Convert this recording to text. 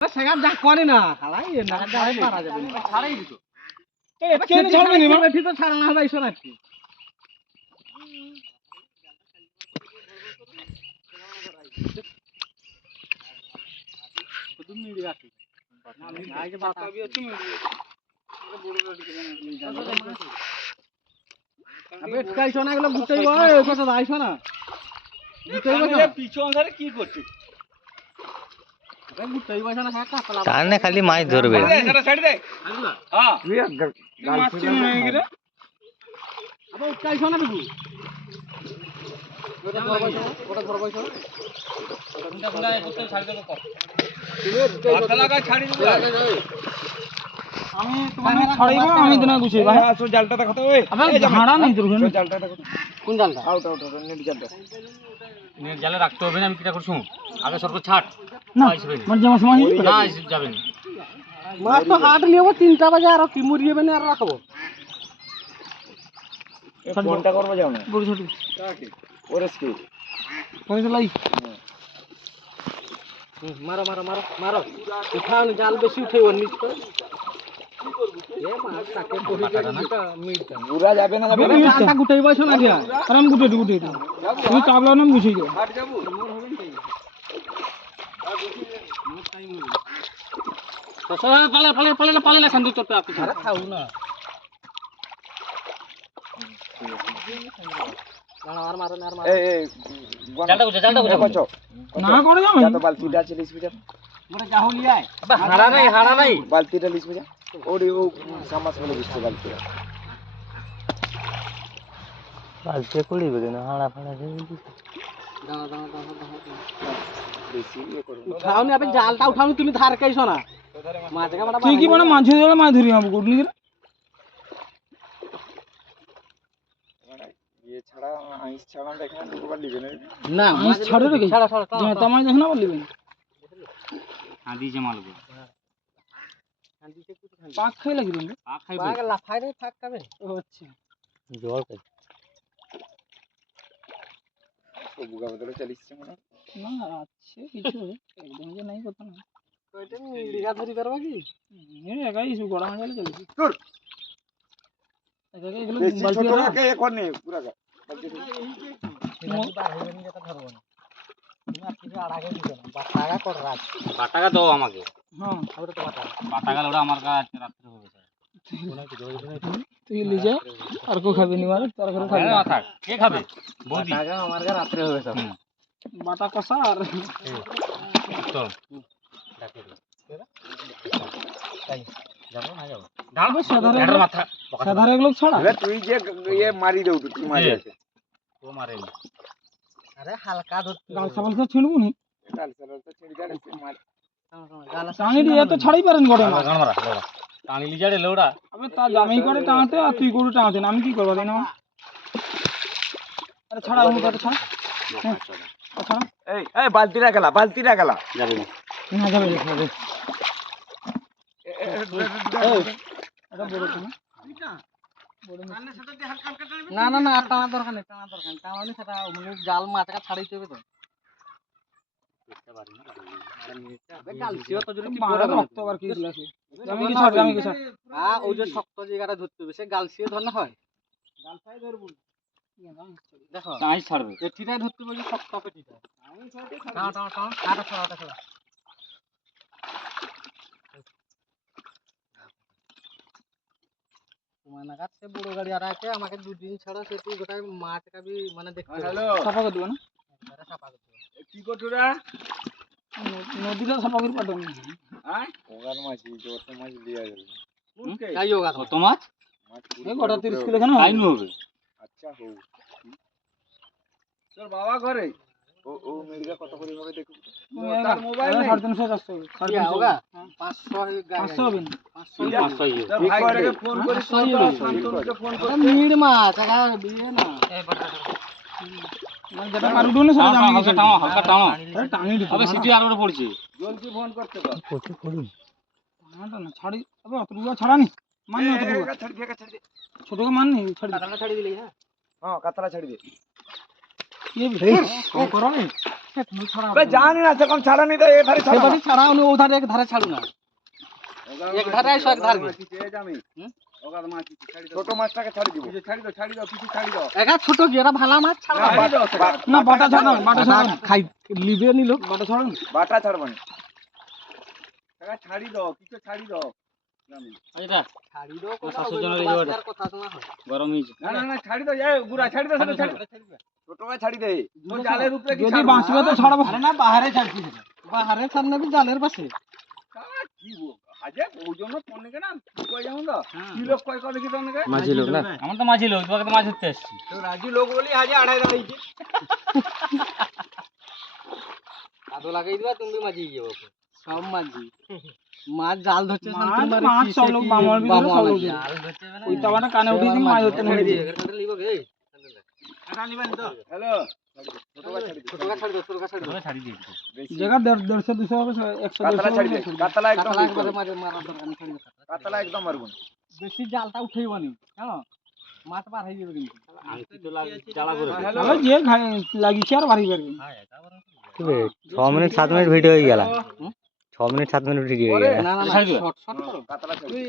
সেগার যা করে না হালাই না যাই পারা যাবে না ছাড়াই দিত এই কেন ছাড়বে না বেঠি তো ছাড়া না হবে ইসো নাকি তুমি মিড়ি রাখি আগে বাতা বি আছে মিড়ি বড় রেডি করে নিয়ে যাবে আবে কাইছো না এগুলো গুটাইবো এই কথা আইছো না গুটাইবো না পিছন ধরে কি করছিস টানে খালি মাছ ধরবে আমি তোমাকে ছাড়াইবো আমি দিনা গুছাই ভাই আসো জালটা দেখাতে ওই এই হাড়া নাই তোর জালটা দেখো কোন জালটা আউট আউট নেট জালটা নেট জালে রাখতে হবে না আমি কিটা করছু আগে সরকো ছাড় না মানে জামা সমাজ না যাবে না মাছ তো হাট লিয়েবো 3টা বাজে আর কি মুড়িয়ে না আর রাখবো এই ফোনটা করব যাও না বড় ছোট কাকে ওরেস কি কোন লাই মারো মারো মারো মারো উঠাও জাল বেশি উঠাইও নিচ তো কি করব এ মাছ তাকে করি না মিটটা পুরা যাবে না যাবে না গুটাই বসো না দিয়া আরাম গুটাই গুটাই তুমি কাবলা নাম গুছাই যাও হাট যাবো মোর হবেন কি আর বেশি মোর টাইম হবে তো পালে পালে না পালে না খান তো আপনি আরে খাও না আর মারো আর মারো এই জালটা গুছা না করে যাও যা তো বালতিটা আছে লিস বুঝা মোরে যাও লিয়াই হাড়া নাই বালতিটা লিস বুঝা ওরে ও সামাস বলে দিচ্ছে বালতিটা বালতি করিবে কেন হাড়া ফাড়া দিয়ে দাও দাও দাও দাও বেশি এ করো উঠাও নি আপনি জালটা উঠাও তুমি ধার কাইছো না মাছ কাটা কি কি মানে মাছ ধরে মাছ ধরি हम গুডনি ये छड़ा आइस छड़ा देखना तो बार लिबे না মাছ ছাড়ে রে ছাড়া ছাড়া যা মাছ দেখনা বলিবে আদি যে মালগো কান্দিতে কিছু খাই পাক খাই লাগি রে পাক খাইবে পাক লাফাই রে পাক খাবে ও আচ্ছা জল খাই तो बुगा बदले चलिस মানে না আছে কিছু একদম যে নাই কথা না কয়টা মিড়িগা ধরি করবা কি এ একাই ইসু গড়া মাঝালে চলছি তোর একাই এগুলো বেশি ছোট রাখে এখন নেই পুরা গা বাটাকা দাও আমাকে হ্যাঁ আবার তো বাটাকা ওটা আমার কাছে রাত্রে হবে তুই লিজা আর কো খাবি নি মারে তোর ঘরে খাবি না থাক কে খাবে বৌদি বাটাকা আমার ঘরে রাত্রে হবে সব বাটা কষা আর তো ডাকে দে তাই যাবো না যাবো ঢালবো সাধারণ মাথা সাধারণ লোক ছড়া अरे তুই যে ये মারি দাও তুই মারি আছে ও মারে আরে হালকা ধরতে গাল সাবাল তো ছিড়বো নি ডাল সালাল তো ছিড়ি যাবে মার গাল টানি দিয়ে তো ছাড়াই পারেন গড়ে না গান মারা লোড়া টানি লিজাড়ে লোড়া আবে তা জামাই করে টানতে আর তুই গরু টানতে আমি কি করব দেনা আরে ছাড়া আমি তো ছাড়া ছাড়া এই বালতিটা গেলা যাবে না না যাবে যাবে এটা বড় না না না না টানা দরকার নেই টানালে সেটা মানে জাল মাছটা ছাড়াইতে হবে তো গালসিও তো যদি মারা রক্ত আবার কি দিলাছে আমি কি ছাড় হ্যাঁ ওই যে শক্ত জায়গাটা ধরতে হবে সে গালসিও ধরনা হয় গালসাই ধরব দেখো তাই ছাড়বে এটিটাই ধরতে হবে শক্ত পেটিটা আমি ছাড়তে টানা টানা টানা আটা ছড়া তোমার নাগাদ সে বড় গাড়ি আর আছে আমাকে দুদিন ছাড়া সে তুই গোটা মাছটা বি মানে দেখতে হ্যালো সাফা করে দিও না সাফা করে দিও কি করছরা নদীটা সাফা করে পাঠাবো হ্যাঁ ওগার মাছ যত মাছ লিয়া গেল তাই হোগা কত মাছ এই গোটা 30 কিলো কেন তাই হবে আচ্ছা হো তোর বাবা ঘরে ও মির্গা কত করে হবে দেখো তার মোবাইল নেই 350 400 হোগা 500 হবে 500 ভাই করে ফোন করে শান্তনুকে ফোন করে মিড় মাছ আগা বিয়ে না এই বড় মানে যেটা পারুডো না সেটা জানি হালকা টানো টানি দিতে আবে সিটি আর ওরে পড়ছে জলদি ফোন করতে কর কত করি না ছাড়ি আবে অতটুকু ছাড়ানি মান না অতটুকু ছাড় দে ছোট মান নেই ছাড়ি কাতলা ছাড়ি দিলি হ্যাঁ কাতলা ছাড়ি দে ये भी कौन करो नहीं সেটুকু ছাড়া বে জানি না সেরকম ছাড়া নি তো এ ধারে ছাড়া সেবারই ছাড়া ও ধারে এক ধারে ছাড়ু না এক ধারে আইসো এক ধারে ছোট মাছটাকে ছাড়ি দিব ছাড়ি দাও কিছু ছাড়ি দাও একা ছোট গেরা ভালা মাছ ছাড়া না বাটা ছাড়া বাটা ছাড়া খাই লিবে নিলো বাটা ছাড়া বাটা ছাড়বানি ছাড়ি দাও কিছু ছাড়ি দাও এটা ছাড়ি দাও শাশুড়ি জনের এই ওটা। কথা শোনা গরম হয়েছে না ছাড়ি দাও এ গুড়া ছাড়ি দাও সেটা ছাড়ি ছোট মাছ ছাড়ি দে তোর জালের উপরে কি যদি বাঁচবে তো ছাড়বো আরে না বাহারে ছাড়ছি বাহারে ছাড়না বি জালের পাশে কি আজে ওই জন্য ফোনে কেন কই যাও না কি লোক কই কই দেখি তোনে মাঝি লোক না আমার তো মাঝি লোক তোমাকে তো মাছ ধরতে আসছি তো রাজু লোক বলি আজ আড়াই দাঁড়িয়েছে আদো লাগাই দিবা তুমি মাঝি যাবো সব মাঝি মাছ জাল ধরছে মাছ সব লোক বামর ভিতরে সব লোক জাল ধরছে মানে ওই তাবাটা কানে উঠেছি মাছ ধরতে নেমে দিয়ে এটা লিবো গে এটা নিবেন তো হ্যালো ছোট মাছ ছাড়ি দে ছোট কাছ ছাড়ি তোরা ছাড়ি দিয়ে জায়গা 150 200 হবে 100 কাতলা ছাড়ি দে কাতলা একদম একবারে মারা দরকার নেই কাতলা একদম মারবুন বেশি জালটা উঠেইবনি হ্যাঁ মাছ বার হয়ে যাবে কিন্তু আংটি তো জ্বালা করে হ্যালো যে লাগিছে আর বাড়ি যাবে কি বে, 6 মিনিট 7 মিনিট ভিডিও হয়ে গেল 6 মিনিট 7 মিনিট ভিডিও হয়ে গেল না না ছাড়ি দিবা? শর্ট শর্ট করো কাতলা ছাড়ি